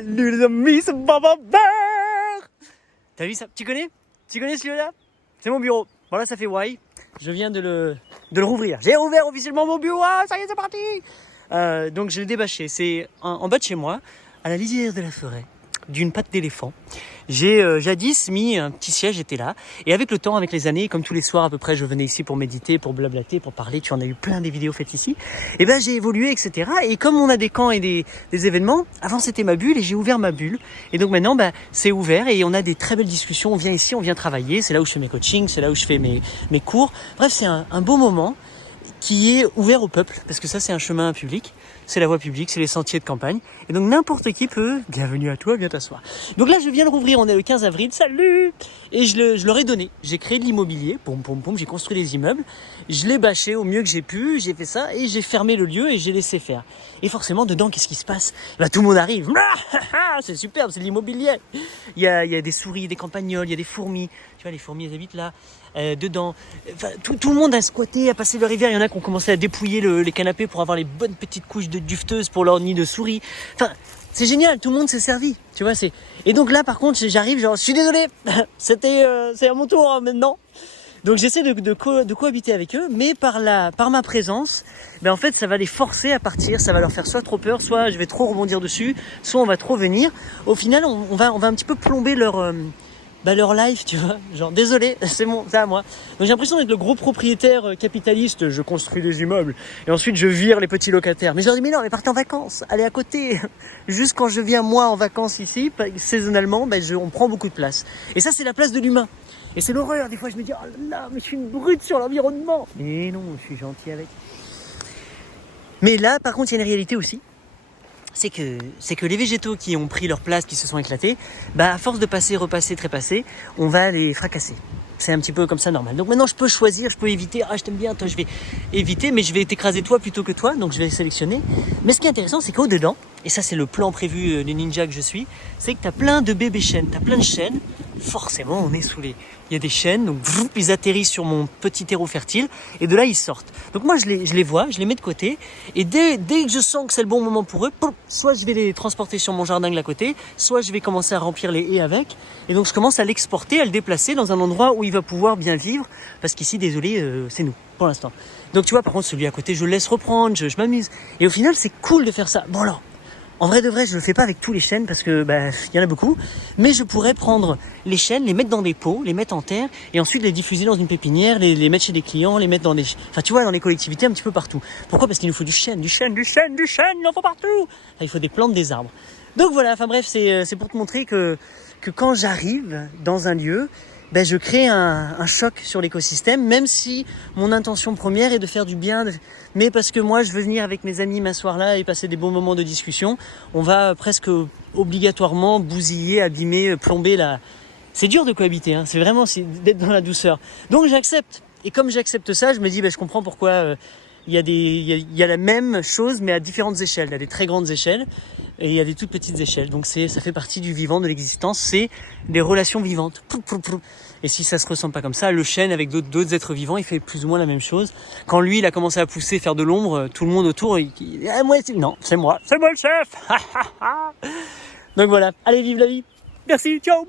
Salut les amis, c'est Baba Bear. T'as vu ça? Tu connais celui-là? C'est mon bureau. Bon là ça fait why. Je viens de le rouvrir. J'ai rouvert officiellement mon bureau. Ah, ça y est, c'est parti. Donc je l'ai débâché. C'est en bas de chez moi, à la lisière de la forêt, d'une patte d'éléphant. J'ai jadis mis un petit siège, j'étais là. Et avec le temps, avec les années, comme tous les soirs à peu près, je venais ici pour méditer, pour blablater, pour parler. Tu en as eu plein des vidéos faites ici. Et ben j'ai évolué, etc. Et comme on a des camps et des événements, avant c'était ma bulle et j'ai ouvert ma bulle. Et donc maintenant, c'est ouvert et on a des très belles discussions. On vient ici, on vient travailler. C'est là où je fais mes coachings, c'est là où je fais mes cours. Bref, c'est un beau moment qui est ouvert au peuple, parce que ça c'est un chemin public, c'est la voie publique, c'est les sentiers de campagne, et donc n'importe qui peut, bienvenue à toi, viens t'asseoir. Donc là je viens le rouvrir, on est le 15 avril, salut. Et je leur ai donné, j'ai créé de l'immobilier, j'ai construit les immeubles, je l'ai bâché au mieux que j'ai pu, j'ai fait ça, et j'ai fermé le lieu et j'ai laissé faire. Et forcément dedans, qu'est-ce qui se passe? Tout le monde arrive, c'est superbe, c'est de l'immobilier. Il y a des souris, des campagnols, il y a des fourmis, tu vois les fourmis elles habitent là. Dedans, enfin, tout le monde a squatté, a passé leur hiver. Il y en a qui ont commencé à dépouiller les canapés pour avoir les bonnes petites couches de dufteuses pour leur nid de souris. Enfin, c'est génial, tout le monde s'est servi. Tu vois, et donc là, par contre, j'arrive, genre, je suis désolé, c'est à mon tour hein, maintenant. Donc j'essaie de cohabiter avec eux, mais par ma présence, en fait, ça va les forcer à partir. Ça va leur faire soit trop peur, soit je vais trop rebondir dessus, soit on va trop venir. Au final, on va un petit peu plomber leur life, tu vois, genre désolé, c'est à moi. Donc j'ai l'impression d'être le gros propriétaire capitaliste, je construis des immeubles et ensuite je vire les petits locataires. Mais je leur dis mais non, mais partez en vacances, allez à côté. Juste quand je viens moi en vacances ici, saisonnalement, on prend beaucoup de place. Et ça c'est la place de l'humain. Et c'est l'horreur, des fois je me dis oh là là, mais je suis une brute sur l'environnement. Mais non, je suis gentil avec. Mais là par contre il y a une réalité aussi. C'est que les végétaux qui ont pris leur place, qui se sont éclatés, à force de passer, repasser, trépasser, on va les fracasser. C'est un petit peu comme ça normal. Donc maintenant je peux choisir, je peux éviter, je t'aime bien, toi je vais éviter, mais je vais t'écraser toi plutôt que toi, donc je vais sélectionner. Mais ce qui est intéressant, c'est qu'au-dedans, et ça c'est le plan prévu du ninja que je suis, c'est que tu as plein de bébés chênes, tu as plein de chênes, forcément on est sous il y a des chênes, donc ils atterrissent sur mon petit terreau fertile, et de là ils sortent. Donc moi je les vois, je les mets de côté, et dès que je sens que c'est le bon moment pour eux, soit je vais les transporter sur mon jardin de l'à côté, soit je vais commencer à remplir les haies avec, et donc je commence à l'exporter, à le déplacer dans un endroit où il va pouvoir bien vivre, parce qu'ici, désolé, c'est nous, pour l'instant. Donc tu vois, par contre, celui à côté, je le laisse reprendre, je m'amuse. Et au final, c'est cool de faire ça. Bon alors, en vrai de vrai, je le fais pas avec tous les chênes parce que y en a beaucoup, mais je pourrais prendre les chênes, les mettre dans des pots, les mettre en terre et ensuite les diffuser dans une pépinière, les mettre chez des clients, les mettre dans dans les collectivités un petit peu partout. Pourquoi? Parce qu'il nous faut du chêne, il en faut partout. Il faut des plantes, des arbres. Donc voilà, bref, c'est pour te montrer que quand j'arrive dans un lieu, je crée un choc sur l'écosystème, même si mon intention première est de faire du bien, mais parce que moi je veux venir avec mes amis m'asseoir là et passer des bons moments de discussion, on va presque obligatoirement bousiller, abîmer, plomber C'est dur de cohabiter, hein. C'est vraiment d'être dans la douceur. Donc j'accepte, et comme j'accepte ça, je me dis je comprends pourquoi il y a la même chose mais à différentes échelles. Il y a des très grandes échelles et il y a des toutes petites échelles. Donc ça fait partie du vivant, de l'existence, c'est des relations vivantes. Et si ça se ressent pas comme ça, le chêne avec d'autres êtres vivants, il fait plus ou moins la même chose. Quand lui, il a commencé à pousser, faire de l'ombre, tout le monde autour, non, c'est moi le chef. Donc voilà, allez, vive la vie. Merci, ciao.